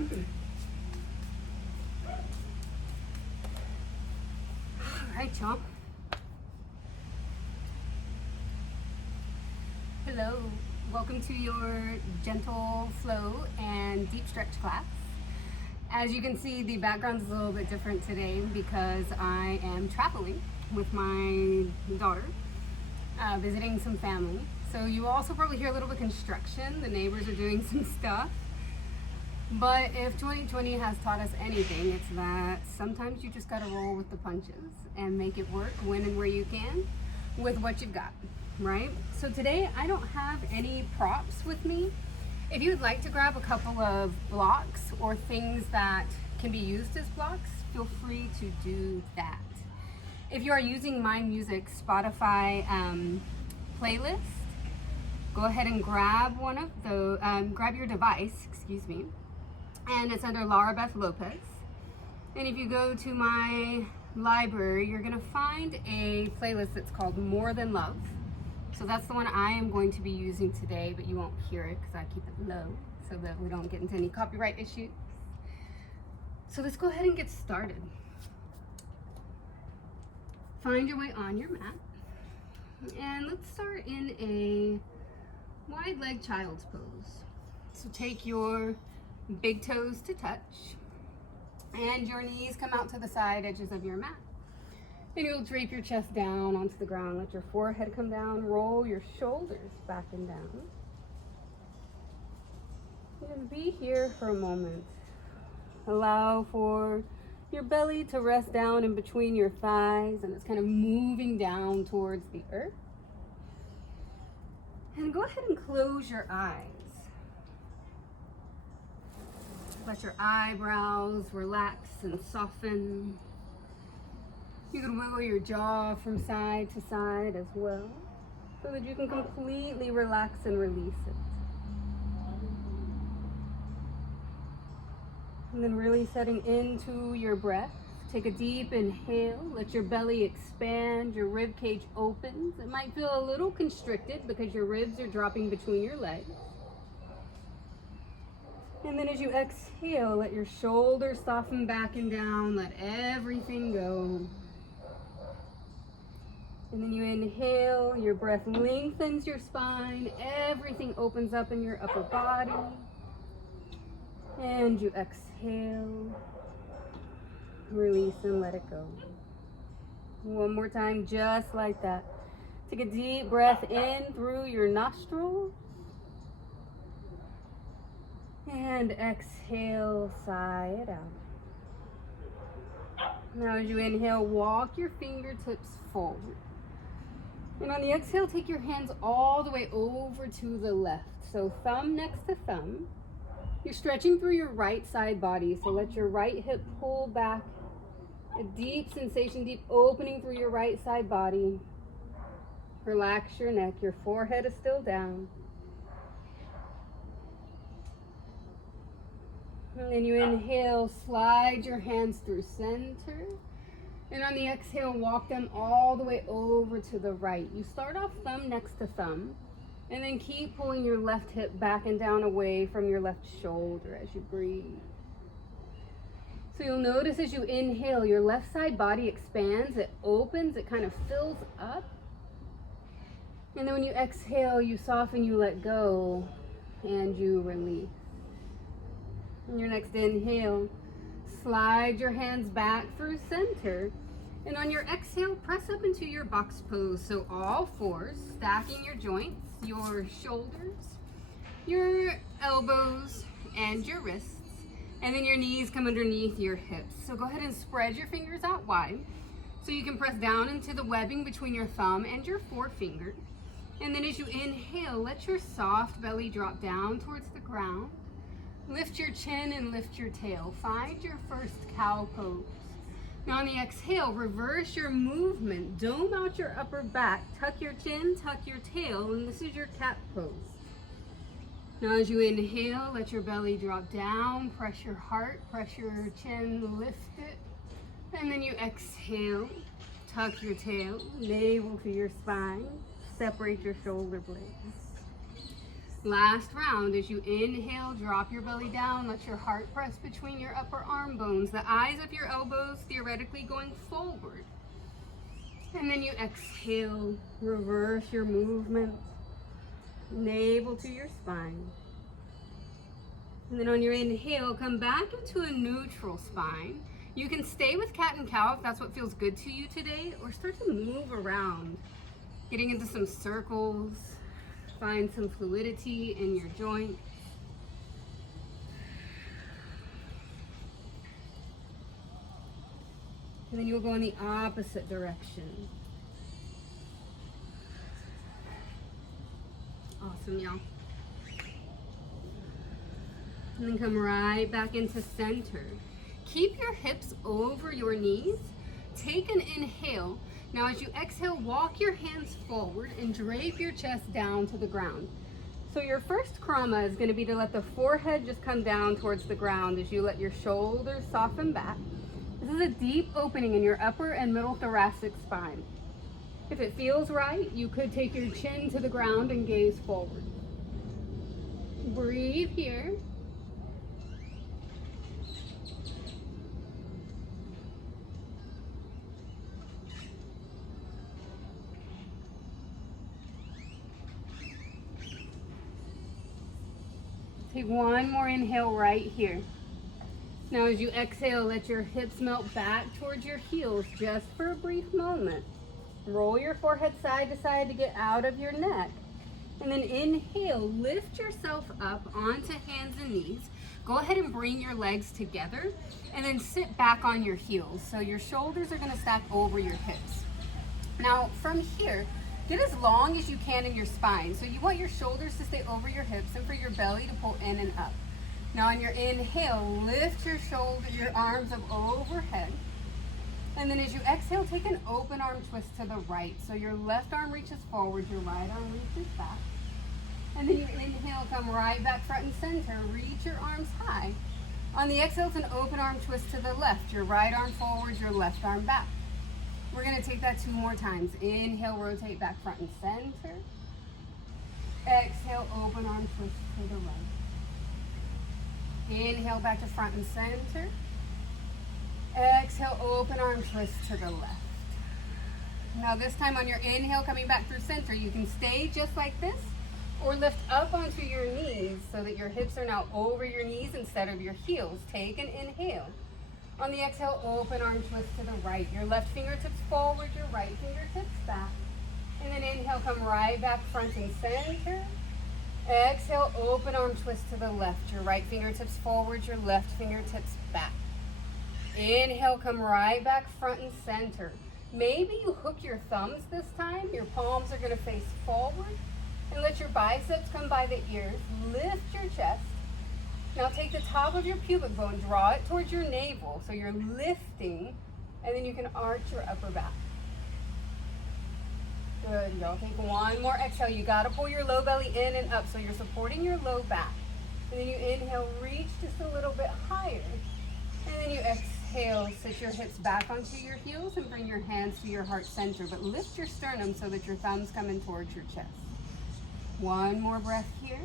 Alright, y'all. Hello. Welcome to your gentle flow and deep stretch class. As you can see, the background is a little bit different today because I am traveling with my daughter, visiting some family. So you also probably hear a little bit of construction. The neighbors are doing some stuff. But if 2020 has taught us anything, it's that sometimes you just gotta roll with the punches and make it work when and where you can with what you've got, right? So today I don't have any props with me. If you would like to grab a couple of blocks or things that can be used as blocks, feel free to do that. If you are using my music Spotify playlist, go ahead and grab one of those, grab your device, excuse me, and it's under Laura Beth Lopez. And if you go to my library, you're gonna find a playlist that's called More Than Love. So that's the one I am going to be using today, but you won't hear it because I keep it low so that we don't get into any copyright issues. So let's go ahead and get started. Find your way on your mat. And let's start in a wide leg child's pose. So take your big toes to touch and your knees come out to the side edges of your mat. And you'll drape your chest down onto the ground. Let your forehead come down. Roll your shoulders back and down. Just be here for a moment. Allow for your belly to rest down in between your thighs, and it's kind of moving down towards the earth. And go ahead and close your eyes. Let your eyebrows relax and soften. You can wiggle your jaw from side to side as well, so that you can completely relax and release it. And then really setting into your breath. Take a deep inhale. Let your belly expand, your rib cage opens. It might feel a little constricted because your ribs are dropping between your legs. And then as you exhale, let your shoulders soften back and down. Let everything go. And then you inhale, your breath lengthens your spine. Everything opens up in your upper body. And you exhale, release and let it go. One more time, just like that. Take a deep breath in through your nostrils. And exhale, sigh it out. Now as you inhale, walk your fingertips forward. And on the exhale, take your hands all the way over to the left. So thumb next to thumb. You're stretching through your right side body, so let your right hip pull back. A deep sensation, deep opening through your right side body. Relax your neck, your forehead is still down. And then you inhale, slide your hands through center. And on the exhale, walk them all the way over to the right. You start off thumb next to thumb, and then keep pulling your left hip back and down away from your left shoulder as you breathe. So you'll notice as you inhale, your left side body expands, it opens, it kind of fills up. And then when you exhale, you soften, you let go, and you release. And your next inhale, slide your hands back through center. And on your exhale, press up into your box pose. So all fours, stacking your joints, your shoulders, your elbows, and your wrists. And then your knees come underneath your hips. So go ahead and spread your fingers out wide so you can press down into the webbing between your thumb and your forefinger. And then as you inhale, let your soft belly drop down towards the ground. Lift your chin and lift your tail. Find your first cow pose. Now on the exhale, reverse your movement. Dome out your upper back. Tuck your chin, tuck your tail, and this is your cat pose. Now as you inhale, let your belly drop down. Press your heart, press your chin, lift it. And then you exhale, tuck your tail, navel to your spine. Separate your shoulder blades. Last round. As you inhale, drop your belly down. Let your heart press between your upper arm bones. The eyes of your elbows theoretically going forward. And then you exhale, reverse your movement. Navel to your spine. And then on your inhale, come back into a neutral spine. You can stay with cat and cow if that's what feels good to you today, or start to move around, getting into some circles. Find some fluidity in your joint. And then you'll go in the opposite direction. Awesome, y'all. And then come right back into center. Keep your hips over your knees. Take an inhale. Now as you exhale, walk your hands forward and drape your chest down to the ground. So your first krama is going to be to let the forehead just come down towards the ground as you let your shoulders soften back. This is a deep opening in your upper and middle thoracic spine. If it feels right, you could take your chin to the ground and gaze forward. Breathe here. Take one more inhale right here. Now as you exhale, let your hips melt back towards your heels just for a brief moment. Roll your forehead side to side to get out of your neck. And then inhale, lift yourself up onto hands and knees. Go ahead and bring your legs together and then sit back on your heels. So your shoulders are going to stack over your hips. Now from here, get as long as you can in your spine. So you want your shoulders to stay over your hips and for your belly to pull in and up. Now on your inhale, lift your arms up overhead. And then as you exhale, take an open arm twist to the right. So your left arm reaches forward, your right arm reaches back. And then you inhale, come right back front and center. Reach your arms high. On the exhale, it's an open arm twist to the left. Your right arm forward, your left arm back. We're going to take that 2 more times. Inhale, rotate back front and center. Exhale, open arm twist to the right. Inhale, back to front and center. Exhale, open arm twist to the left. Now this time on your inhale, coming back through center, you can stay just like this or lift up onto your knees so that your hips are now over your knees instead of your heels. Take an inhale. On the exhale, open arm twist to the right. Your left fingertips forward, your right fingertips back. And then inhale, come right back front and center. Exhale, open arm twist to the left. Your right fingertips forward, your left fingertips back. Inhale, come right back front and center. Maybe you hook your thumbs this time. Your palms are going to face forward. And let your biceps come by the ears. Lift your chest. Now take the top of your pubic bone, draw it towards your navel. So you're lifting, and then you can arch your upper back. Good, y'all. Take one more exhale. You got to pull your low belly in and up so you're supporting your low back. And then you inhale, reach just a little bit higher. And then you exhale, sit your hips back onto your heels and bring your hands to your heart center. But lift your sternum so that your thumbs come in towards your chest. One more breath here.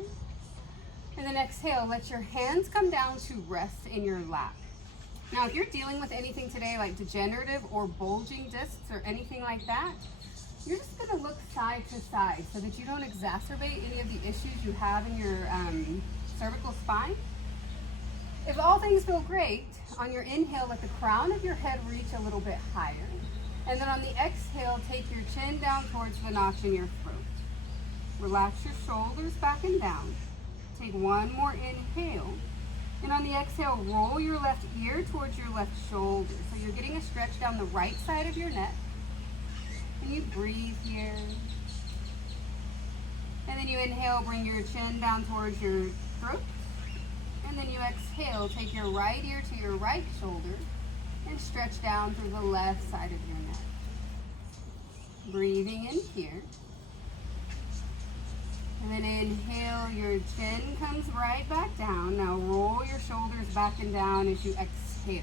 And then exhale, let your hands come down to rest in your lap. Now, if you're dealing with anything today like degenerative or bulging discs or anything like that, you're just going to look side to side so that you don't exacerbate any of the issues you have in your cervical spine. If all things feel great, on your inhale, let the crown of your head reach a little bit higher. And then on the exhale, take your chin down towards the notch in your throat. Relax your shoulders back and down. Take one more inhale. And on the exhale, roll your left ear towards your left shoulder. So you're getting a stretch down the right side of your neck. And you breathe here. And then you inhale, bring your chin down towards your throat. And then you exhale, take your right ear to your right shoulder and stretch down through the left side of your neck. Breathing in here. And then inhale, your chin comes right back down. Now roll your shoulders back and down as you exhale.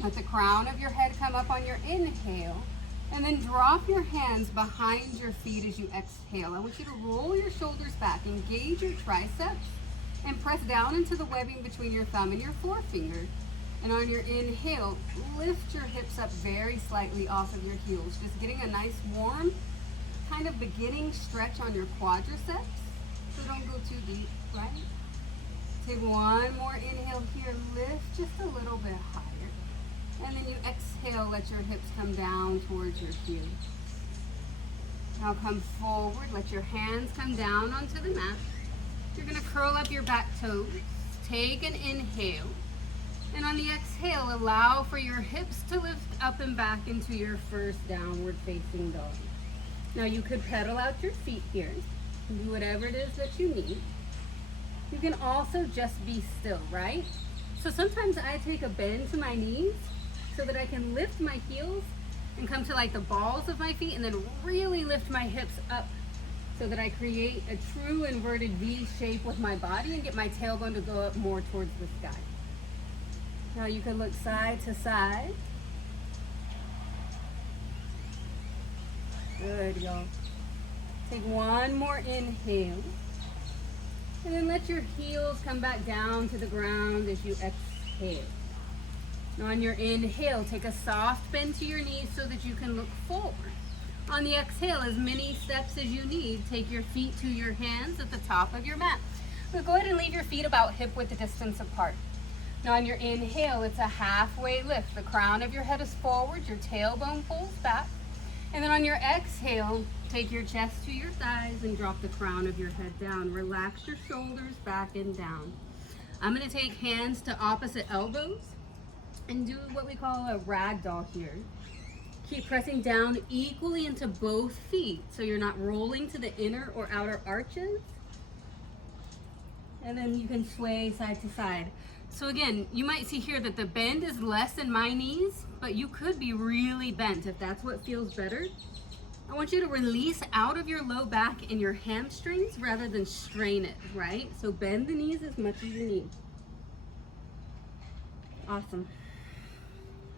Let the crown of your head come up on your inhale. And then drop your hands behind your feet as you exhale. I want you to roll your shoulders back, engage your triceps, and press down into the webbing between your thumb and your forefinger. And on your inhale, lift your hips up very slightly off of your heels, just getting a nice warm kind of beginning stretch on your quadriceps. So don't go too deep, right? Take one more inhale here, lift just a little bit higher. And then you exhale, let your hips come down towards your heels. Now come forward, let your hands come down onto the mat. You're gonna curl up your back toes, take an inhale, and on the exhale, allow for your hips to lift up and back into your first downward facing dog. Now you could pedal out your feet here, do whatever it is that you need. You can also just be still, right? So sometimes I take a bend to my knees so that I can lift my heels and come to like the balls of my feet and then really lift my hips up so that I create a true inverted V shape with my body and get my tailbone to go up more towards the sky. Now you can look side to side. Good, y'all. Take one more inhale. And then let your heels come back down to the ground as you exhale. Now on your inhale, take a soft bend to your knees so that you can look forward. On the exhale, as many steps as you need, take your feet to your hands at the top of your mat. So go ahead and leave your feet about hip width distance apart. Now on your inhale, it's a halfway lift. The crown of your head is forward, your tailbone pulls back. And then on your exhale, take your chest to your thighs and drop the crown of your head down. Relax your shoulders back and down. I'm gonna take hands to opposite elbows and do what we call a ragdoll here. Keep pressing down equally into both feet so you're not rolling to the inner or outer arches. And then you can sway side to side. So again, you might see here that the bend is less in my knees, but you could be really bent if that's what feels better. I want you to release out of your low back and your hamstrings rather than strain it, right? So bend the knees as much as you need. Awesome.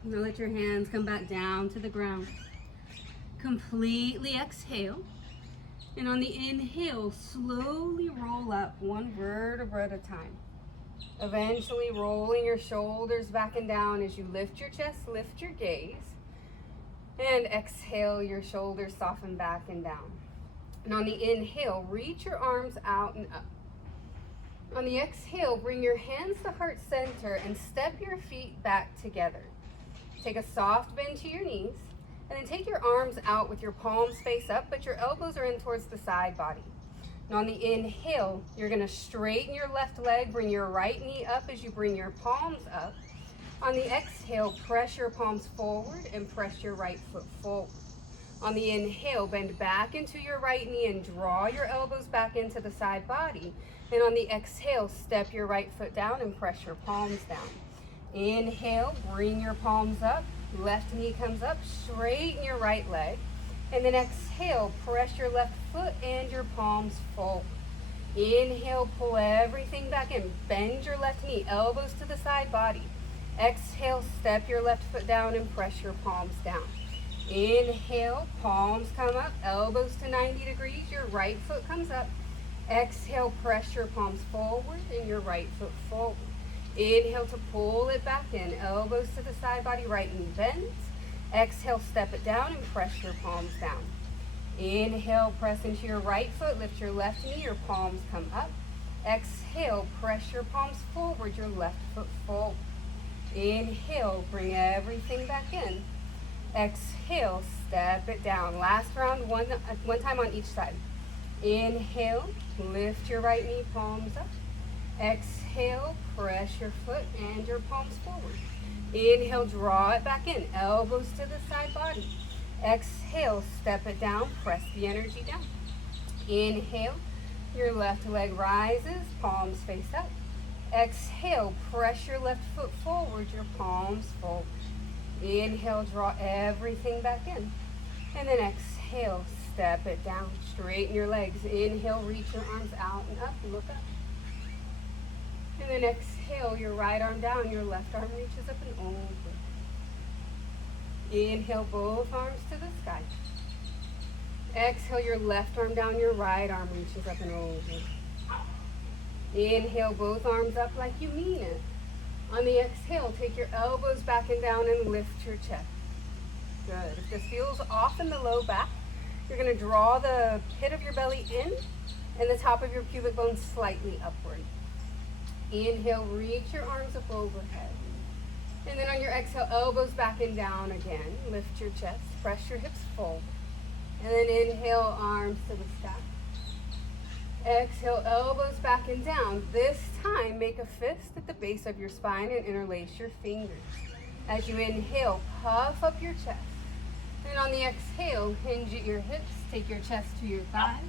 Now let your hands come back down to the ground. Completely exhale. And on the inhale, slowly roll up one vertebra at a time. Eventually rolling your shoulders back and down as you lift your chest, lift your gaze. And exhale, your shoulders soften back and down. And on the inhale, reach your arms out and up. On the exhale, bring your hands to heart center and step your feet back together. Take a soft bend to your knees, and then take your arms out with your palms face up, but your elbows are in towards the side body. And on the inhale, you're gonna straighten your left leg, bring your right knee up as you bring your palms up. On the exhale, press your palms forward and press your right foot forward. On the inhale, bend back into your right knee and draw your elbows back into the side body. And on the exhale, step your right foot down and press your palms down. Inhale, bring your palms up, left knee comes up, straighten your right leg. And then exhale, press your left foot and your palms forward. Inhale, pull everything back in, bend your left knee, elbows to the side body. Exhale, step your left foot down and press your palms down. Inhale, palms come up, elbows to 90 degrees, your right foot comes up. Exhale, press your palms forward and your right foot forward. Inhale to pull it back in, elbows to the side body, right knee bends. Exhale, step it down and press your palms down. Inhale, press into your right foot, lift your left knee, your palms come up. Exhale, press your palms forward, your left foot forward. Inhale, bring everything back in. Exhale, step it down. Last round, one time on each side. Inhale, lift your right knee, palms up. Exhale, press your foot and your palms forward. Inhale, draw it back in, elbows to the side body. Exhale, step it down, press the energy down. Inhale, your left leg rises, palms face up. Exhale, press your left foot forward, your palms forward. Inhale, draw everything back in. And then exhale, step it down, straighten your legs. Inhale, reach your arms out and up, look up. And then exhale, your right arm down, your left arm reaches up and over. Inhale, both arms to the sky. Exhale, your left arm down, your right arm reaches up and over. Inhale, both arms up like you mean it. On the exhale, take your elbows back and down and lift your chest. Good. If this feels off in the low back, you're going to draw the pit of your belly in and the top of your pubic bone slightly upward. Inhale, reach your arms up overhead. And then on your exhale, elbows back and down again. Lift your chest, press your hips forward. And then inhale, arms to the sky. Exhale, elbows back and down. This time, make a fist at the base of your spine and interlace your fingers. As you inhale, puff up your chest. And on the exhale, hinge at your hips, take your chest to your thighs.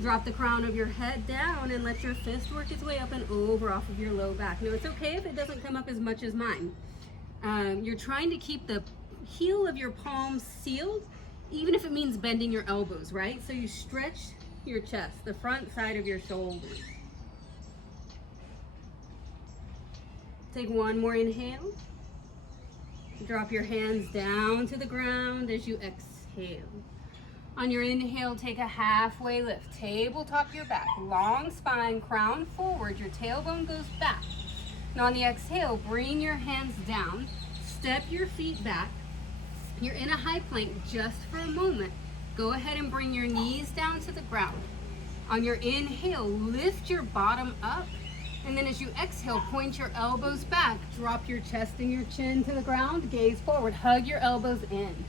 Drop the crown of your head down and let your fist work its way up and over off of your low back. Now, it's okay if it doesn't come up as much as mine. You're trying to keep the heel of your palms sealed, even if it means bending your elbows, right? So you stretch your chest, the front side of your shoulders. Take one more inhale. Drop your hands down to the ground as you exhale. On your inhale, take a halfway lift. Tabletop your back, long spine, crown forward. Your tailbone goes back. Now on the exhale, bring your hands down. Step your feet back. You're in a high plank just for a moment. Go ahead and bring your knees down to the ground. On your inhale, lift your bottom up. And then as you exhale, point your elbows back. Drop your chest and your chin to the ground. Gaze forward. Hug your elbows in.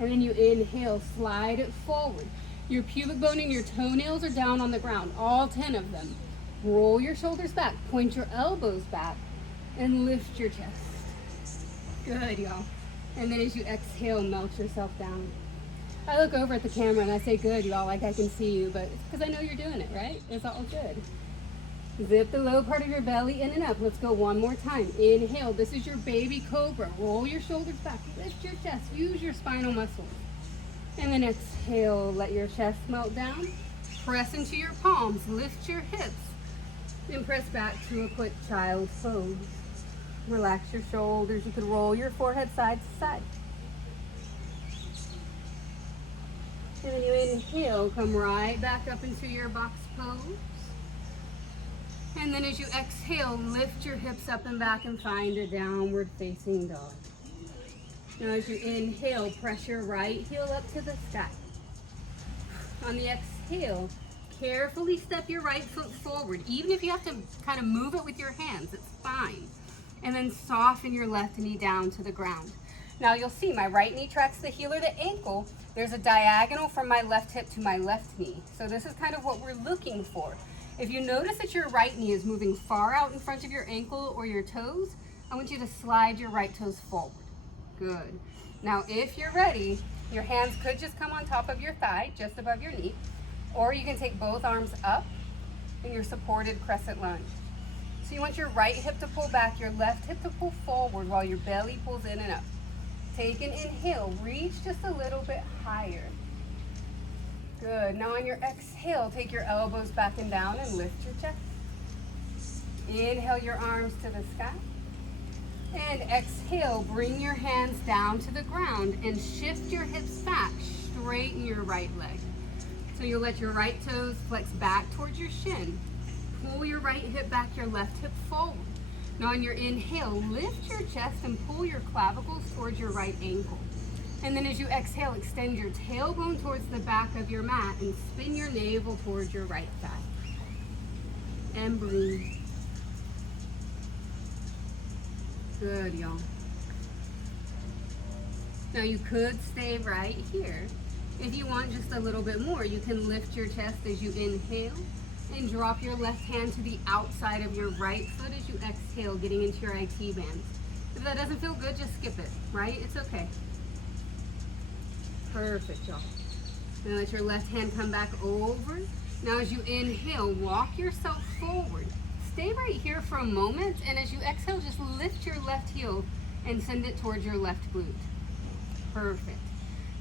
And then you inhale, slide it forward. Your pubic bone and your toenails are down on the ground, all 10 of them. Roll your shoulders back. Point your elbows back. And lift your chest. Good, y'all. And then as you exhale, melt yourself down. I look over at the camera and I say, good, y'all, like I can see you, but it's because I know you're doing it, right? It's all good. Zip the low part of your belly in and up. Let's go one more time. Inhale. This is your baby cobra. Roll your shoulders back. Lift your chest. Use your spinal muscles. And then exhale. Let your chest melt down. Press into your palms. Lift your hips. And press back to a quick child's pose. Relax your shoulders. You can roll your forehead side to side. And then you inhale, come right back up into your box pose. And then as you exhale, lift your hips up and back and find a downward facing dog. Now as you inhale, press your right heel up to the sky. On the exhale, carefully step your right foot forward. Even if you have to kind of move it with your hands, it's fine. And then soften your left knee down to the ground. Now you'll see my right knee tracks the heel or the ankle. There's a diagonal from my left hip to my left knee. So this is kind of what we're looking for. If you notice that your right knee is moving far out in front of your ankle or your toes, I want you to slide your right toes forward. Good. Now if you're ready, your hands could just come on top of your thigh, just above your knee, or you can take both arms up in your supported crescent lunge. So you want your right hip to pull back, your left hip to pull forward while your belly pulls in and up. Take an inhale, reach just a little bit higher. Good. Now on your exhale, take your elbows back and down and lift your chest. Inhale your arms to the sky. And exhale, bring your hands down to the ground and shift your hips back. Straighten your right leg. So you'll let your right toes flex back towards your shin. Pull your right hip back, your left hip forward. Now on your inhale, lift your chest and pull your clavicles towards your right ankle. And then as you exhale, extend your tailbone towards the back of your mat and spin your navel towards your right thigh. And breathe. Good, y'all. Now you could stay right here. If you want just a little bit more, you can lift your chest as you inhale and drop your left hand to the outside of your right foot as you exhale, getting into your IT bands. If that doesn't feel good, just skip it, right? It's okay. Perfect, y'all. Now let your left hand come back over. Now as you inhale, walk yourself forward. Stay right here for a moment, and as you exhale, just lift your left heel and send it towards your left glute. Perfect.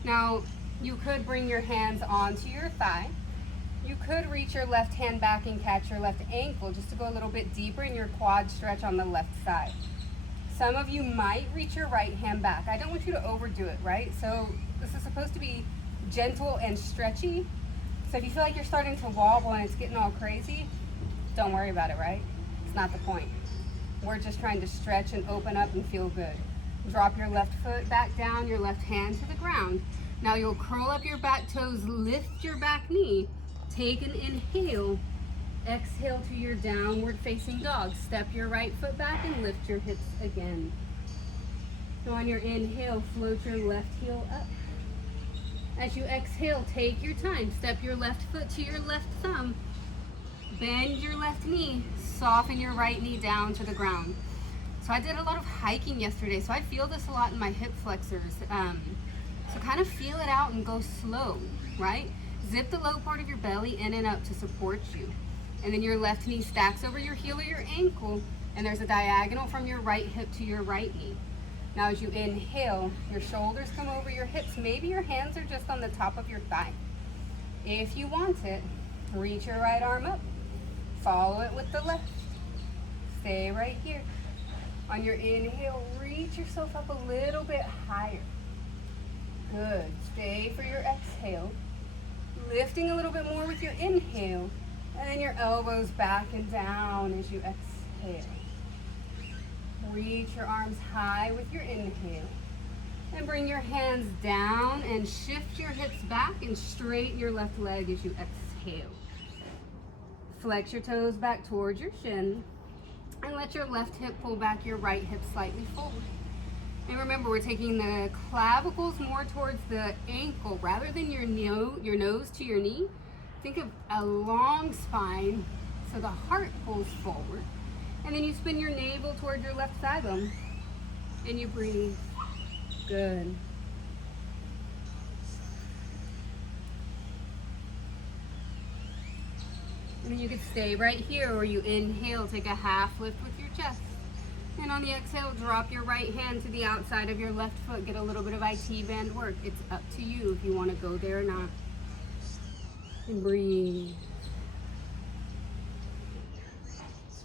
Now, you could bring your hands onto your thigh. You could reach your left hand back and catch your left ankle just to go a little bit deeper in your quad stretch on the left side. Some of you might reach your right hand back. I don't want you to overdo it, right? So this is supposed to be gentle and stretchy. So if you feel like you're starting to wobble and it's getting all crazy, don't worry about it, right? It's not the point. We're just trying to stretch and open up and feel good. Drop your left foot back down, your left hand to the ground. Now you'll curl up your back toes, lift your back knee, take an inhale, exhale to your downward facing dog. Step your right foot back and lift your hips again. So on your inhale, float your left heel up. As you exhale, take your time. Step your left foot to your left thumb. Bend your left knee. Soften your right knee down to the ground. So I did a lot of hiking yesterday, so I feel this a lot in my hip flexors. So kind of feel it out and go slow, right? Zip the low part of your belly in and up to support you. And then your left knee stacks over your heel or your ankle, and there's a diagonal from your right hip to your right knee. Now as you inhale, your shoulders come over your hips. Maybe your hands are just on the top of your thigh. If you want it, reach your right arm up. Follow it with the left. Stay right here. On your inhale, reach yourself up a little bit higher. Good. Stay for your exhale. Lifting a little bit more with your inhale. And then your elbows back and down as you exhale. Reach your arms high with your inhale. And bring your hands down and shift your hips back and straighten your left leg as you exhale. Flex your toes back towards your shin. And let your left hip pull back your right hip slightly forward. And remember, we're taking the clavicles more towards the ankle rather than your nose to your knee. Think of a long spine so the heart pulls forward. And then you spin your navel toward your left thigh bone. And you breathe. Good. And then you could stay right here, or you inhale, take a half lift with your chest. And on the exhale, drop your right hand to the outside of your left foot. Get a little bit of IT band work. It's up to you if you want to go there or not. And breathe.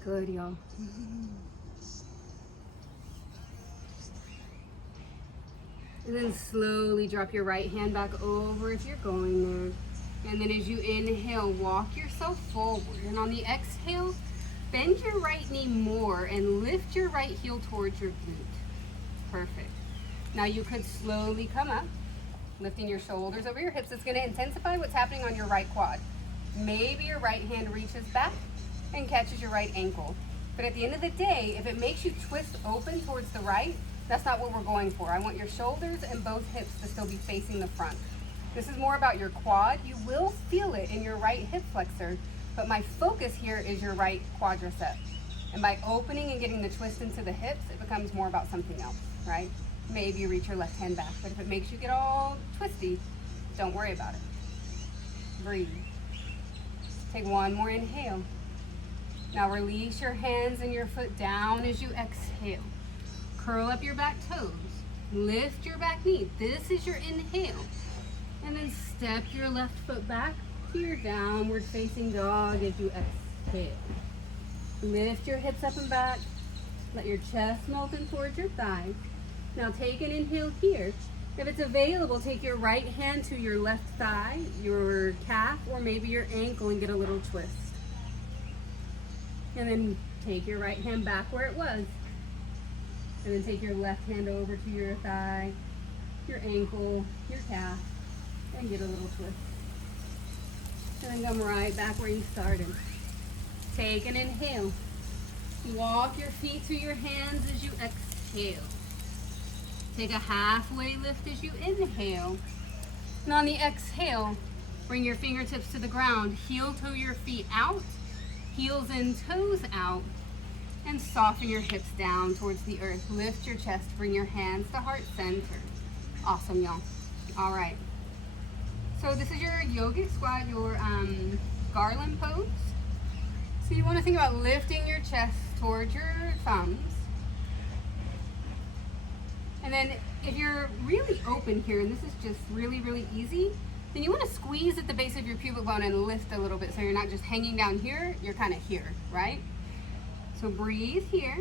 Good, y'all. And then slowly drop your right hand back over if you're going there. And then as you inhale, walk yourself forward. And on the exhale, bend your right knee more and lift your right heel towards your glute. Perfect. Now you could slowly come up, lifting your shoulders over your hips. It's going to intensify what's happening on your right quad. Maybe your right hand reaches back and catches your right ankle. But at the end of the day, if it makes you twist open towards the right, that's not what we're going for. I want your shoulders and both hips to still be facing the front. This is more about your quad. You will feel it in your right hip flexor, but my focus here is your right quadricep. And by opening and getting the twist into the hips, it becomes more about something else, right? Maybe you reach your left hand back, but if it makes you get all twisty, don't worry about it. Breathe. Take one more inhale. Now release your hands and your foot down as you exhale. Curl up your back toes. Lift your back knee. This is your inhale. And then step your left foot back to your downward facing dog as you exhale. Lift your hips up and back. Let your chest melt in towards your thighs. Now take an inhale here. If it's available, take your right hand to your left thigh, your calf, or maybe your ankle and get a little twist. And then take your right hand back where it was. And then take your left hand over to your thigh, your ankle, your calf, and get a little twist. And then come right back where you started. Take an inhale. Walk your feet to your hands as you exhale. Take a halfway lift as you inhale. And on the exhale, bring your fingertips to the ground. Heel toe your feet out. Heels and toes out. And soften your hips down towards the earth. Lift your chest. Bring your hands to heart center. Awesome, y'all. All right. So this is your yogic squat, your garland pose. So you want to think about lifting your chest towards your thumbs. And then if you're really open here, and this is just really, really easy, then you want to squeeze at the base of your pubic bone and lift a little bit so you're not just hanging down here, you're kind of here, right? So breathe here.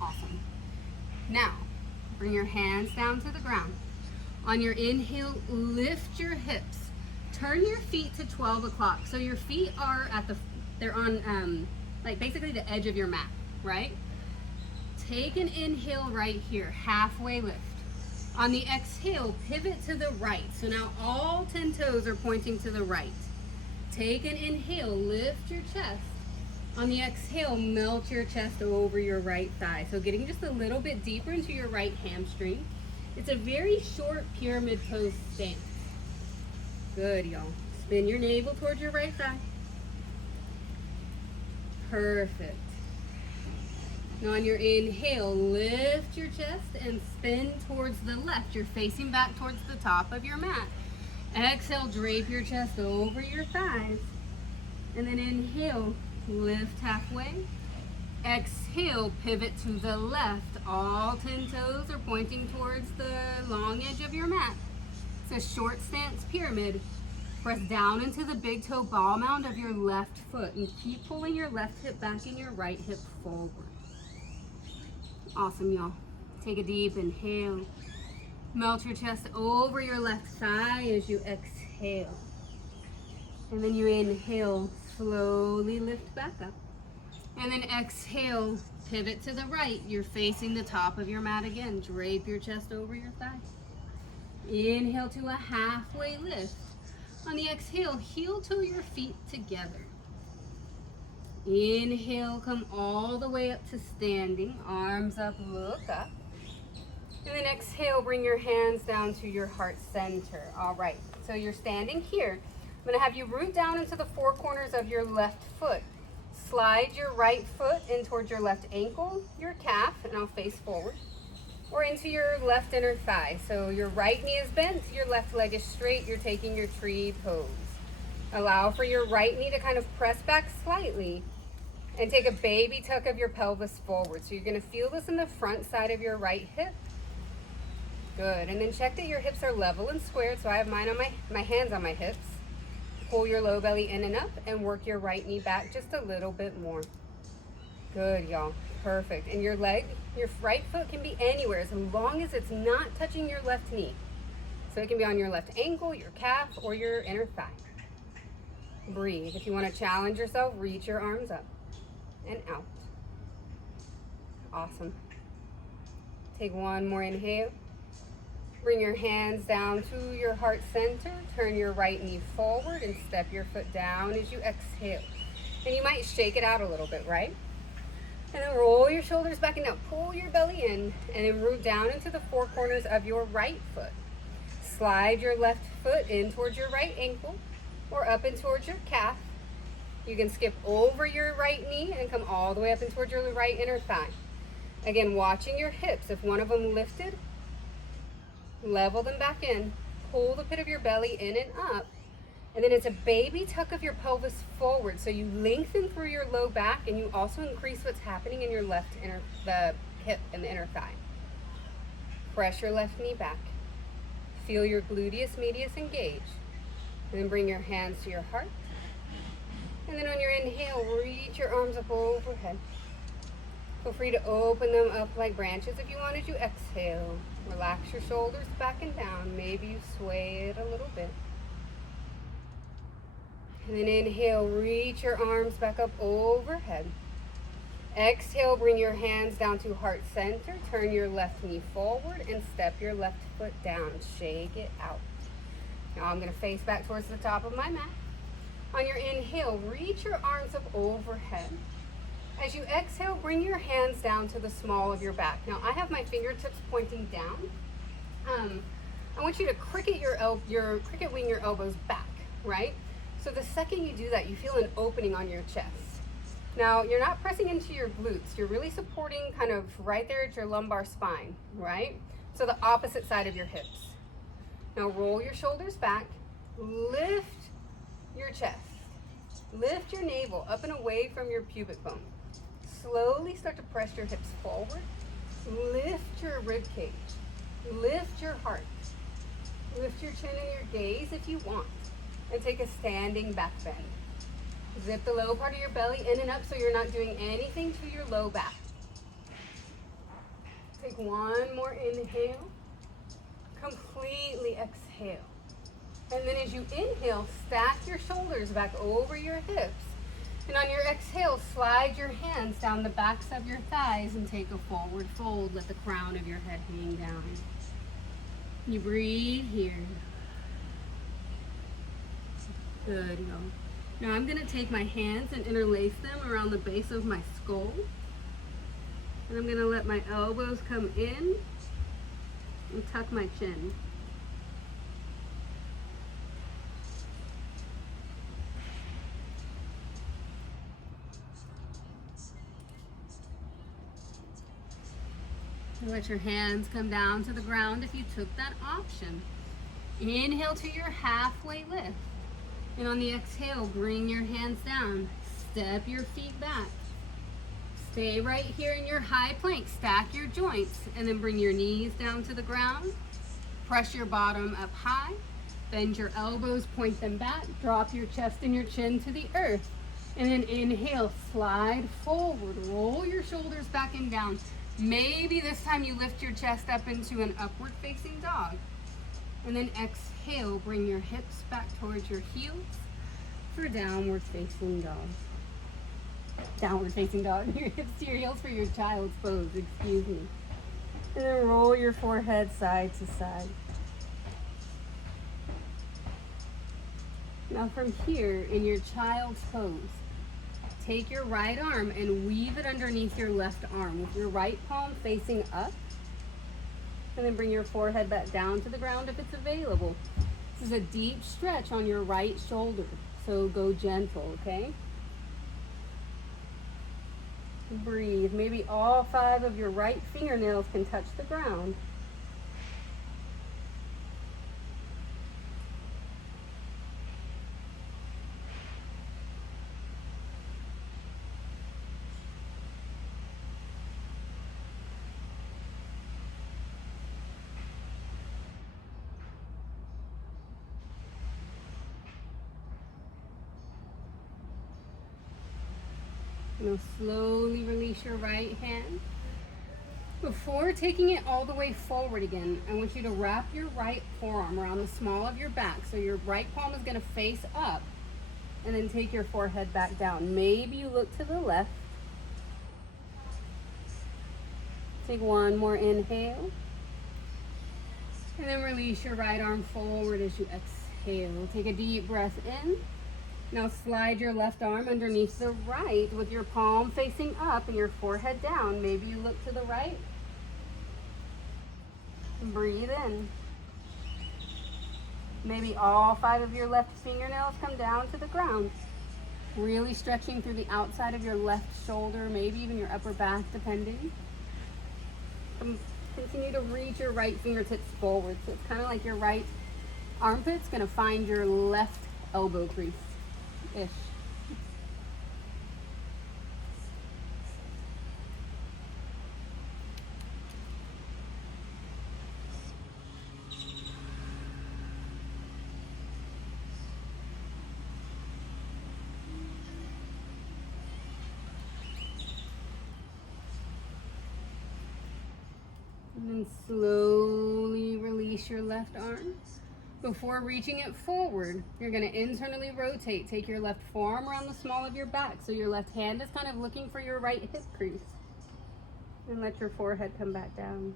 Awesome. Now, bring your hands down to the ground. On your inhale, lift your hips. Turn your feet to 12 o'clock. So your feet are they're on like basically the edge of your mat, right? Take an inhale right here, halfway lift. On the exhale, pivot to the right. So now all 10 toes are pointing to the right. Take an inhale, lift your chest. On the exhale, melt your chest over your right thigh. So getting just a little bit deeper into your right hamstring. It's a very short pyramid pose stance. Good, y'all. Spin your navel towards your right thigh. Perfect. Now on your inhale, lift your chest and spin towards the left. You're facing back towards the top of your mat. Exhale, drape your chest over your thighs. And then inhale, lift halfway. Exhale, pivot to the left. All 10 toes are pointing towards the long edge of your mat. It's a short stance pyramid. Press down into the big toe ball mound of your left foot and keep pulling your left hip back and your right hip forward. Awesome, y'all. Take a deep inhale. Melt your chest over your left thigh as you exhale. And then you inhale, slowly lift back up. And then exhale, pivot to the right. You're facing the top of your mat again. Drape your chest over your thigh. Inhale to a halfway lift. On the exhale, heel toe your feet together. Inhale, come all the way up to standing. Arms up, look up. And then exhale, bring your hands down to your heart center. All right, so you're standing here. I'm gonna have you root down into the four corners of your left foot. Slide your right foot in towards your left ankle, your calf, and I'll face forward. Or into your left inner thigh. So your right knee is bent, your left leg is straight, you're taking your tree pose. Allow for your right knee to kind of press back slightly and take a baby tuck of your pelvis forward. So you're gonna feel this in the front side of your right hip. Good, and then check that your hips are level and squared. So I have mine on my hands on my hips. Pull your low belly in and up and work your right knee back just a little bit more. Good, y'all, perfect. And your leg, your right foot can be anywhere as long as it's not touching your left knee. So it can be on your left ankle, your calf, or your inner thigh. Breathe. If you want to challenge yourself, reach your arms up and out. Awesome. Take one more inhale. Bring your hands down to your heart center. Turn your right knee forward and step your foot down as you exhale. And you might shake it out a little bit, right? And then roll your shoulders back and down. Pull your belly in and then root down into the four corners of your right foot. Slide your left foot in towards your right ankle or up in towards your calf. You can skip over your right knee and come all the way up in towards your right inner thigh. Again, watching your hips. If one of them lifted, level them back in. Pull the pit of your belly in and up. And then it's a baby tuck of your pelvis forward. So you lengthen through your low back and you also increase what's happening in your left the hip and the inner thigh. Press your left knee back. Feel your gluteus medius engage. And then bring your hands to your heart. And then on your inhale, reach your arms up overhead. Feel free to open them up like branches if you want as you exhale. Relax your shoulders back and down. Maybe you sway it a little bit. And then inhale, reach your arms back up overhead. Exhale, bring your hands down to heart center. Turn your left knee forward and step your left foot down. Shake it out. Now I'm going to face back towards the top of my mat. On your inhale, reach your arms up overhead. As you exhale, bring your hands down to the small of your back. Now I have my fingertips pointing down. I want you to cricket cricket wing your elbows back, right? So the second you do that, you feel an opening on your chest. Now you're not pressing into your glutes. You're really supporting kind of right there at your lumbar spine, right? So the opposite side of your hips. Now roll your shoulders back, lift your chest, lift your navel up and away from your pubic bone. Slowly start to press your hips forward, lift your rib cage, lift your heart, lift your chin and your gaze if you want, and take a standing back bend. Zip the low part of your belly in and up so you're not doing anything to your low back. Take one more inhale. Completely exhale. And then as you inhale, stack your shoulders back over your hips. And on your exhale, slide your hands down the backs of your thighs and take a forward fold. Let the crown of your head hang down. You breathe here. Good, y'all. Now I'm going to take my hands and interlace them around the base of my skull. And I'm going to let my elbows come in and tuck my chin. Let your hands come down to the ground if you took that option. Inhale to your halfway lift. And on the exhale, bring your hands down. Step your feet back. Stay right here in your high plank. Stack your joints and then bring your knees down to the ground. Press your bottom up high. Bend your elbows, point them back. Drop your chest and your chin to the earth. And then inhale, slide forward. Roll your shoulders back and down. Maybe this time you lift your chest up into an upward facing dog. And then exhale, bring your hips back towards your heels for downward facing dog. Downward facing dog. Your hips to your heels for your child's pose, excuse me. And then roll your forehead side to side. Now from here, in your child's pose, take your right arm and weave it underneath your left arm with your right palm facing up. And then bring your forehead back down to the ground if it's available. This is a deep stretch on your right shoulder, so go gentle, okay? Breathe. Maybe all 5 of your right fingernails can touch the ground. Now slowly release your right hand. Before taking it all the way forward again, I want you to wrap your right forearm around the small of your back. So your right palm is going to face up. And then take your forehead back down. Maybe you look to the left. Take one more inhale. And then release your right arm forward as you exhale. Take a deep breath in. Now slide your left arm underneath the right with your palm facing up and your forehead down. Maybe you look to the right. Breathe in. Maybe all 5 of your left fingernails come down to the ground. Really stretching through the outside of your left shoulder, maybe even your upper back, depending. Continue to reach your right fingertips forward. So it's kind of like your right armpit's going to find your left elbow crease-ish. And then slowly release your left arm. Before reaching it forward, you're going to internally rotate. Take your left forearm around the small of your back so your left hand is kind of looking for your right hip crease. And let your forehead come back down.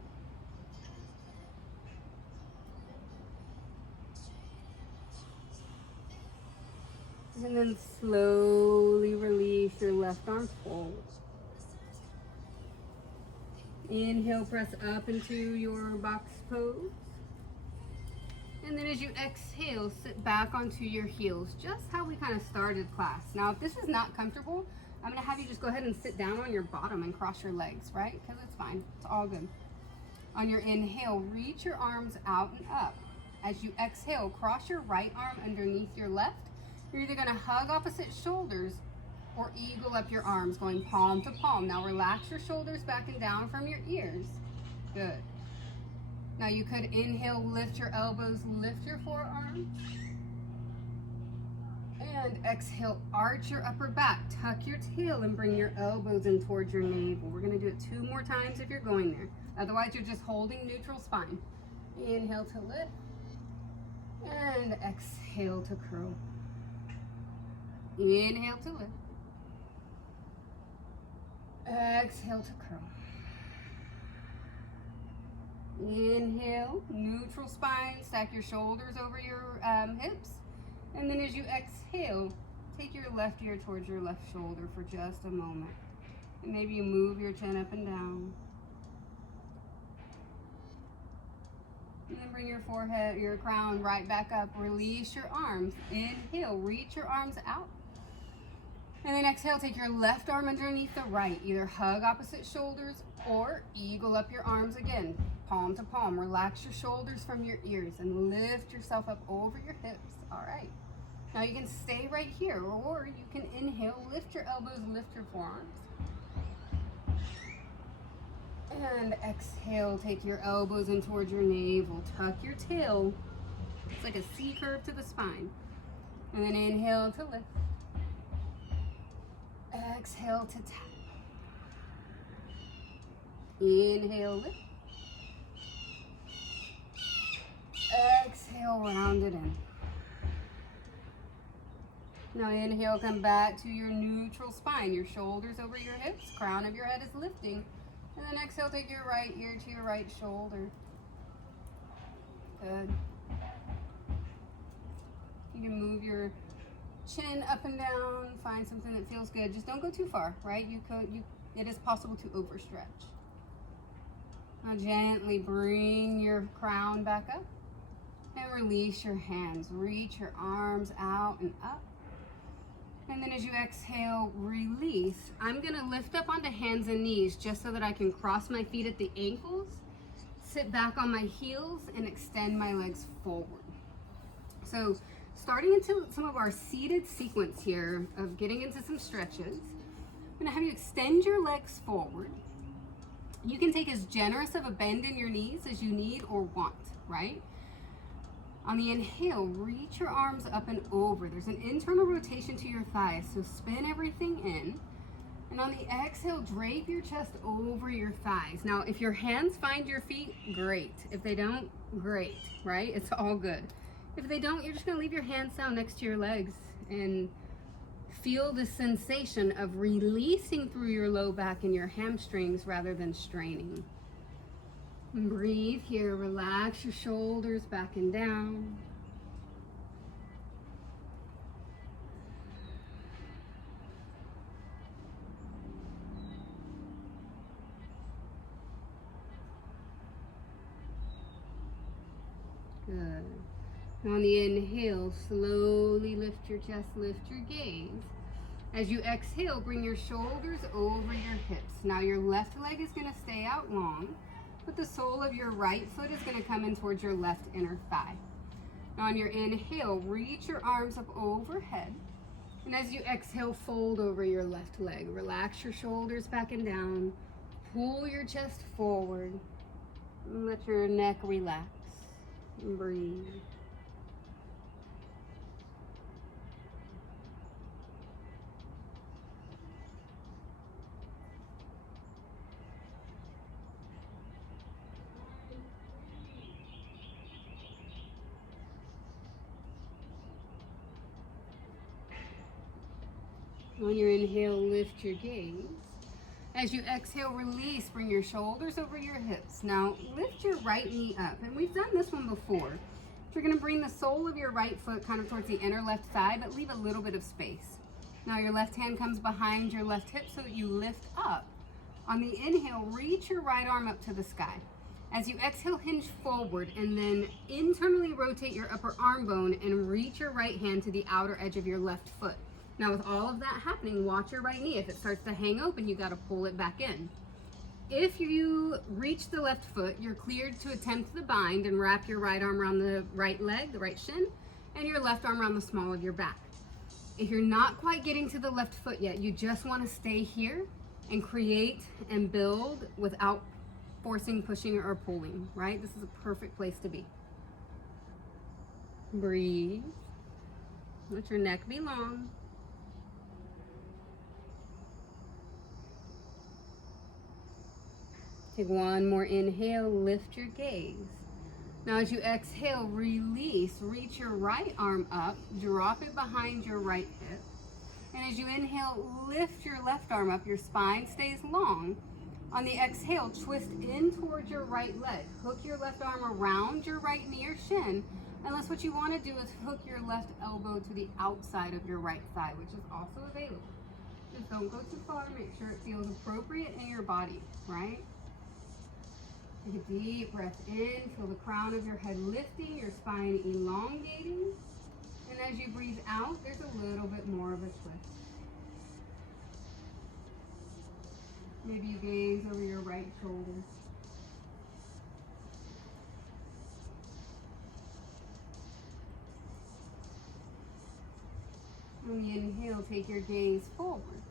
And then slowly release your left arm forward. Inhale, press up into your box pose. And then as you exhale, sit back onto your heels, just how we kind of started class. Now, if this is not comfortable, I'm gonna have you just go ahead and sit down on your bottom and cross your legs, right? Because it's fine, it's all good. On your inhale, reach your arms out and up. As you exhale, cross your right arm underneath your left. You're either gonna hug opposite shoulders or eagle up your arms, going palm to palm. Now relax your shoulders back and down from your ears. Good. Now you could inhale, lift your elbows, lift your forearms. And exhale, arch your upper back, tuck your tail, and bring your elbows in towards your navel. We're gonna do it 2 more times if you're going there. Otherwise, you're just holding neutral spine. Inhale to lift, and exhale to curl. Inhale to lift. Exhale to curl. Inhale, neutral spine, stack your shoulders over your hips. And then as you exhale, take your left ear towards your left shoulder for just a moment. And maybe you move your chin up and down. And then bring your forehead, your crown right back up. Release your arms. Inhale, reach your arms out. And then exhale, take your left arm underneath the right. Either hug opposite shoulders or eagle up your arms again. Palm to palm. Relax your shoulders from your ears and lift yourself up over your hips. All right. Now you can stay right here, or you can inhale, lift your elbows, lift your forearms. And exhale, take your elbows in towards your navel. Tuck your tail. It's like a C curve to the spine. And then inhale to lift. Exhale to tap. Inhale, lift. Exhale, round it in. Now inhale, come back to your neutral spine. Your shoulders over your hips, crown of your head is lifting. And then exhale, take your right ear to your right shoulder. Good. You can move your chin up and down, find something that feels good. Just don't go too far, right? It is possible to overstretch. Now gently bring your crown back up and release your hands. Reach your arms out and up. And then as you exhale, release. I'm gonna lift up onto hands and knees just so that I can cross my feet at the ankles, sit back on my heels, and extend my legs forward. So starting into some of our seated sequence here of getting into some stretches, I'm gonna have you extend your legs forward. You can take as generous of a bend in your knees as you need or want, right? On the inhale, reach your arms up and over. There's an internal rotation to your thighs, so spin everything in. And on the exhale, drape your chest over your thighs. Now, if your hands find your feet, great. If they don't, great, right? It's all good. If they don't, you're just gonna leave your hands down next to your legs and feel the sensation of releasing through your low back and your hamstrings rather than straining. And breathe here, relax your shoulders back and down. Good. On the inhale, slowly lift your chest, lift your gaze. As you exhale, bring your shoulders over your hips. Now your left leg is gonna stay out long, but the sole of your right foot is gonna come in towards your left inner thigh. Now on your inhale, reach your arms up overhead. And as you exhale, fold over your left leg. Relax your shoulders back and down. Pull your chest forward. And let your neck relax. And breathe. On your inhale, lift your gaze. As you exhale, release, bring your shoulders over your hips. Now, lift your right knee up. And we've done this one before. You're gonna bring the sole of your right foot kind of towards the inner left thigh, but leave a little bit of space. Now your left hand comes behind your left hip so that you lift up. On the inhale, reach your right arm up to the sky. As you exhale, hinge forward and then internally rotate your upper arm bone and reach your right hand to the outer edge of your left foot. Now with all of that happening, watch your right knee. If it starts to hang open, you gotta pull it back in. If you reach the left foot, you're cleared to attempt the bind and wrap your right arm around the right leg, the right shin, and your left arm around the small of your back. If you're not quite getting to the left foot yet, you just wanna stay here and create and build without forcing, pushing, or pulling, right? This is a perfect place to be. Breathe. Let your neck be long. Take one more inhale, lift your gaze. Now as you exhale, release, reach your right arm up, drop it behind your right hip. And as you inhale, lift your left arm up, your spine stays long. On the exhale, twist in towards your right leg. Hook your left arm around your right knee or shin, unless what you want to do is hook your left elbow to the outside of your right thigh, which is also available. Just don't go too far, make sure it feels appropriate in your body, right? Take a deep breath in, feel the crown of your head lifting, your spine elongating. And as you breathe out, there's a little bit more of a twist. Maybe you gaze over your right shoulder. On the inhale, take your gaze forward.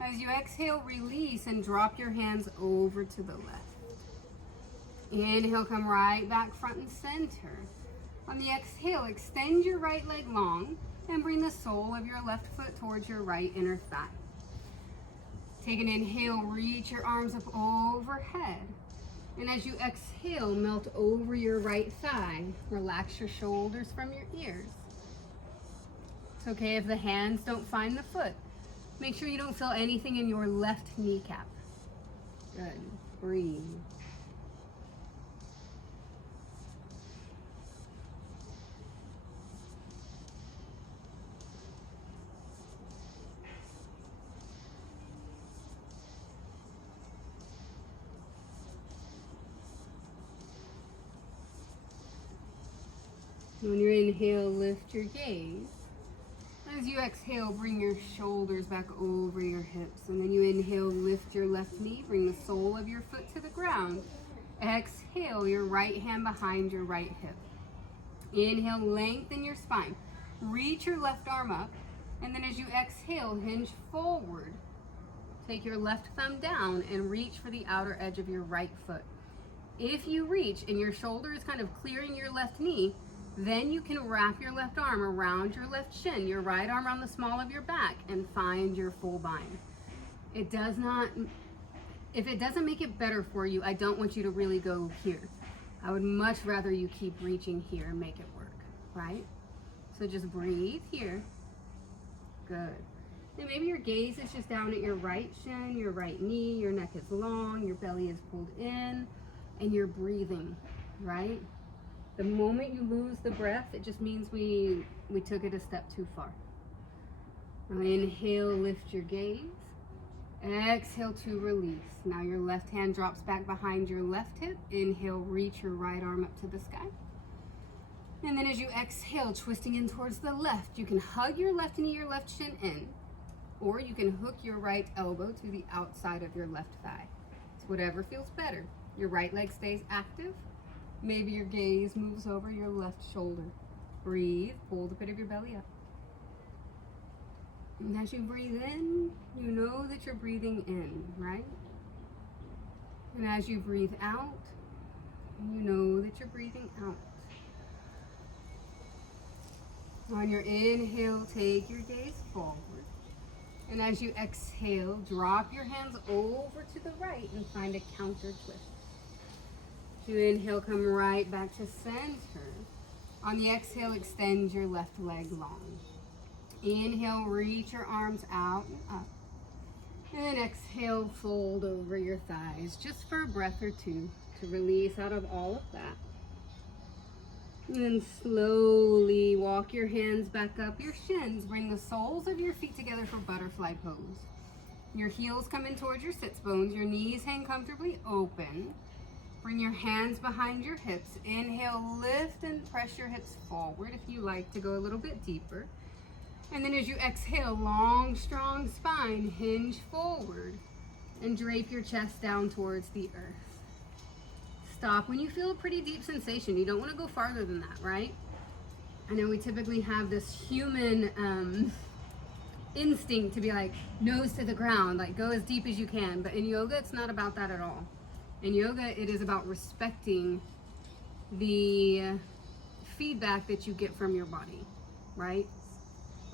As you exhale, release and drop your hands over to the left. Inhale, come right back front and center. On the exhale, extend your right leg long and bring the sole of your left foot towards your right inner thigh. Take an inhale, reach your arms up overhead. And as you exhale, melt over your right thigh. Relax your shoulders from your ears. It's okay if the hands don't find the foot. Make sure you don't feel anything in your left kneecap. Good. Breathe. When you inhale, lift your gaze. As you exhale, bring your shoulders back over your hips. And then you inhale, lift your left knee, bring the sole of your foot to the ground. Exhale, your right hand behind your right hip. Inhale, lengthen your spine. Reach your left arm up. And then as you exhale, hinge forward. Take your left thumb down and reach for the outer edge of your right foot. If you reach and your shoulder is kind of clearing your left knee, then you can wrap your left arm around your left shin, your right arm around the small of your back, and find your full bind. If it doesn't make it better for you, I don't want you to really go here. I would much rather you keep reaching here and make it work, right? So just breathe here. Good. And maybe your gaze is just down at your right shin, your right knee, your neck is long, your belly is pulled in, and you're breathing, right? The moment you lose the breath, it just means we took it a step too far. Now inhale, lift your gaze. Exhale to release. Now your left hand drops back behind your left hip. Inhale, reach your right arm up to the sky. And then as you exhale, twisting in towards the left, you can hug your left knee, your left shin in, or you can hook your right elbow to the outside of your left thigh. It's whatever feels better. Your right leg stays active. Maybe your gaze moves over your left shoulder. Breathe, pull the pit of your belly up. And as you breathe in, you know that you're breathing in, right? And as you breathe out, you know that you're breathing out. On your inhale, take your gaze forward. And as you exhale, drop your hands over to the right and find a counter twist. You inhale, come right back to center. On the exhale, extend your left leg long. Inhale, reach your arms out and up. And then exhale, fold over your thighs just for a breath or two to release out of all of that. And then slowly walk your hands back up your shins. Bring the soles of your feet together for butterfly pose. Your heels come in towards your sits bones. Your knees hang comfortably open. Bring your hands behind your hips. Inhale, lift and press your hips forward if you like to go a little bit deeper. And then as you exhale, long, strong spine, hinge forward and drape your chest down towards the earth. Stop when you feel a pretty deep sensation. You don't want to go farther than that, right? I know we typically have this human instinct to be like nose to the ground, like go as deep as you can. But in yoga, it's not about that at all. In yoga, it is about respecting the feedback that you get from your body, right?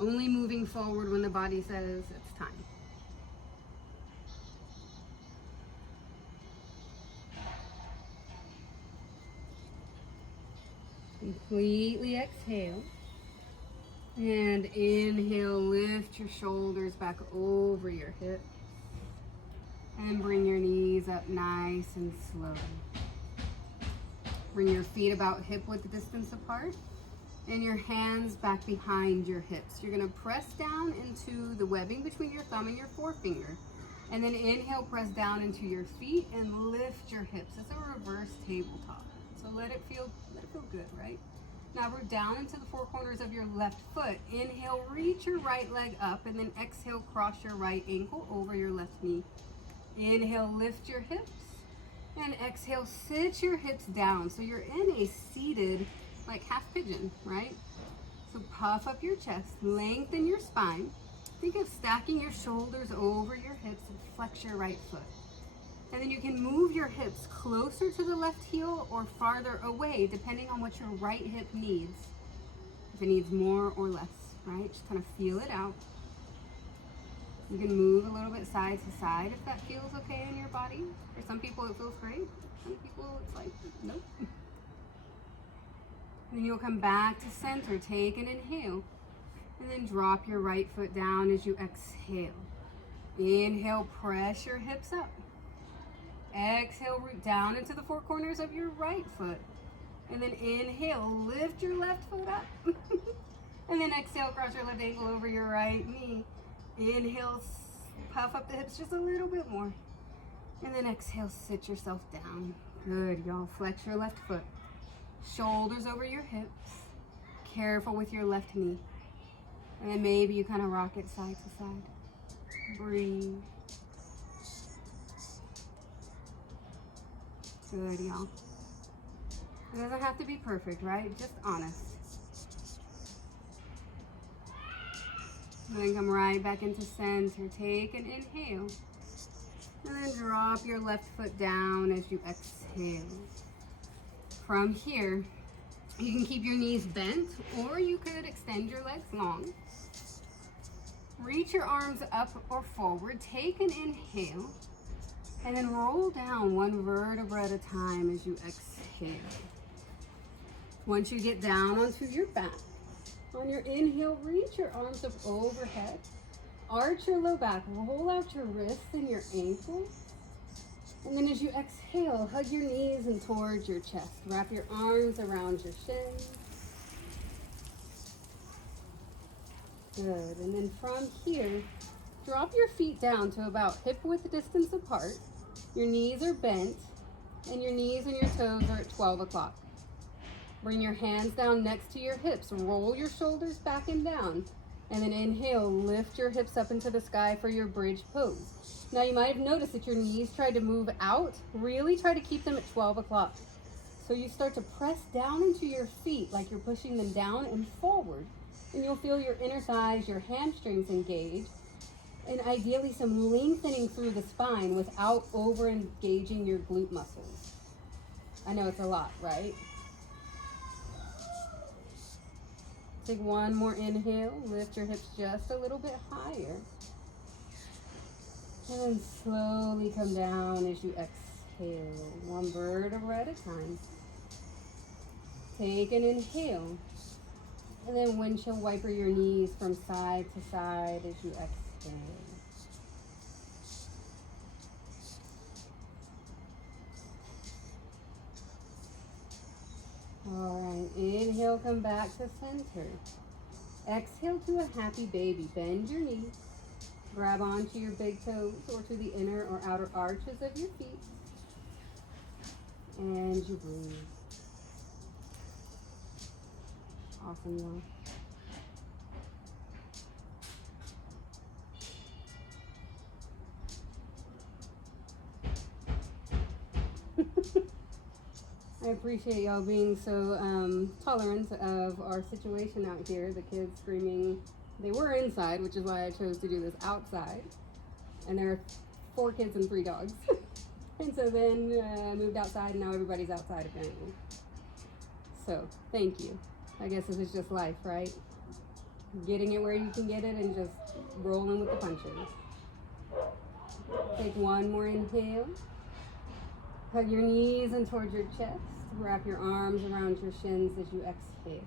Only moving forward when the body says it's time. Completely exhale. And inhale, lift your shoulders back over your hips. And bring your knees up nice and slow. Bring your feet about hip width distance apart. And your hands back behind your hips. You're going to press down into the webbing between your thumb and your forefinger. And then inhale, press down into your feet and lift your hips. It's a reverse tabletop. So let it feel good, right? Now root down into the four corners of your left foot. Inhale, reach your right leg up, and then exhale, cross your right ankle over your left knee. Inhale, lift your hips, and exhale, sit your hips down. So you're in a seated, like half pigeon, right? So puff up your chest, lengthen your spine. Think of stacking your shoulders over your hips and flex your right foot. And then you can move your hips closer to the left heel or farther away, depending on what your right hip needs. If it needs more or less, right? Just kind of feel it out. You can move a little bit side to side if that feels okay in your body. For some people it feels great. Some people it's like, nope. And then you'll come back to center. Take an inhale. And then drop your right foot down as you exhale. Inhale, press your hips up. Exhale, root down into the four corners of your right foot. And then inhale, lift your left foot up. And then exhale, cross your left ankle over your right knee. Inhale, puff up the hips just a little bit more. And then exhale, sit yourself down. Good, y'all. Flex your left foot. Shoulders over your hips. Careful with your left knee. And then maybe you kind of rock it side to side. Breathe. Good, y'all. It doesn't have to be perfect, right? Just honest. And then come right back into center. Take an inhale. And then drop your left foot down as you exhale. From here, you can keep your knees bent, or you could extend your legs long. Reach your arms up or forward. Take an inhale. And then roll down one vertebra at a time as you exhale. Once you get down onto your back, on your inhale, reach your arms up overhead. Arch your low back, roll out your wrists and your ankles. And then as you exhale, hug your knees in towards your chest. Wrap your arms around your shins. Good. And then from here, drop your feet down to about hip width distance apart. Your knees are bent, and your knees and your toes are at 12 o'clock. Bring your hands down next to your hips. Roll your shoulders back and down. And then inhale, lift your hips up into the sky for your bridge pose. Now you might have noticed that your knees tried to move out. Really try to keep them at 12 o'clock. So you start to press down into your feet like you're pushing them down and forward. And you'll feel your inner thighs, your hamstrings engaged. And ideally some lengthening through the spine without over engaging your glute muscles. I know it's a lot, right? Take one more inhale, lift your hips just a little bit higher. And then slowly come down as you exhale, one vertebra at a time. Take an inhale, and then windshield wiper your knees from side to side as you exhale. All right, inhale, come back to center. Exhale to a happy baby. Bend your knees. Grab onto your big toes or to the inner or outer arches of your feet. And you breathe. Awesome, y'all. I appreciate y'all being so tolerant of our situation out here. The kids screaming. They were inside, which is why I chose to do this outside. And there are 4 kids and 3 dogs. And so then I moved outside, and now everybody's outside apparently. So thank you. I guess this is just life, right? getting it where you can get it and just rolling with the punches. Take one more inhale. Hug your knees in towards your chest. Wrap your arms around your shins as you exhale.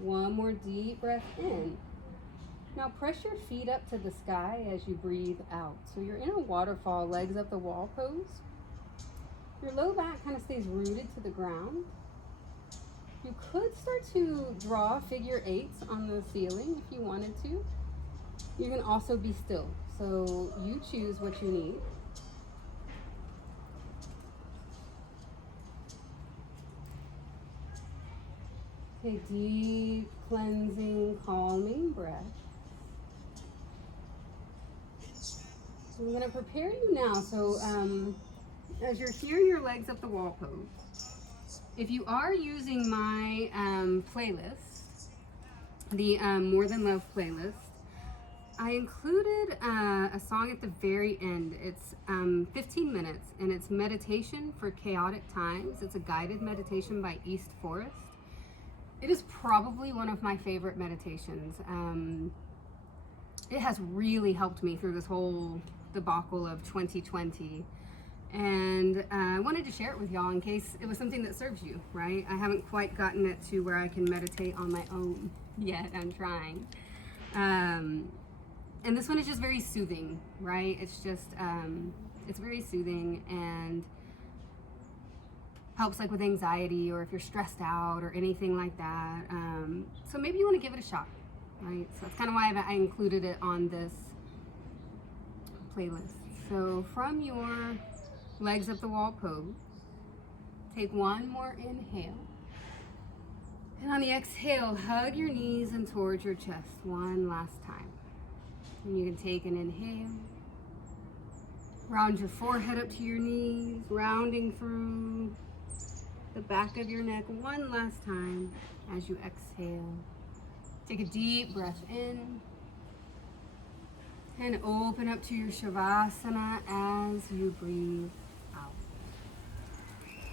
One more deep breath in. Now press your feet up to the sky as you breathe out. So you're in a waterfall, legs up the wall pose. Your low back kind of stays rooted to the ground. You could start to draw figure eights on the ceiling if you wanted to. You can also be still. So you choose what you need. Take deep, cleansing, calming breath. So I'm going to prepare you now. So as you're here in your legs up the wall pose, if you are using my playlist, the More Than Love playlist, I included a song at the very end. It's 15 minutes and it's Meditation for Chaotic Times. It's a guided meditation by East Forest. It is probably one of my favorite meditations. It has really helped me through this whole debacle of 2020. And I wanted to share it with y'all in case it was something that serves you, right? I haven't quite gotten it to where I can meditate on my own yet. I'm trying. And this one is just very soothing, right? It's just, it's very soothing and helps like with anxiety or if you're stressed out or anything like that. So maybe you want to give it a shot, right? So that's kind of why I included it on this playlist. So from your legs up the wall pose, take one more inhale. And on the exhale, hug your knees in towards your chest one last time. And you can take an inhale. Round your forehead up to your knees, rounding through the back of your neck one last time as you exhale. Take a deep breath in and open up to your Shavasana as you breathe out.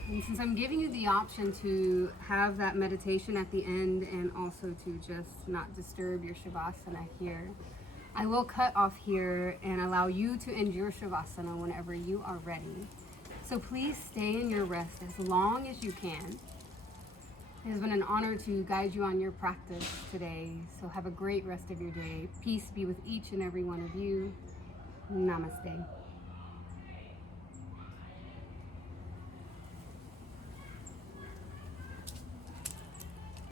And since I'm giving you the option to have that meditation at the end and also to just not disturb your Shavasana here, I will cut off here and allow you to end your Shavasana whenever you are ready. So please stay in your rest as long as you can. It has been an honor to guide you on your practice today. So have a great rest of your day. Peace be with each and every one of you. Namaste.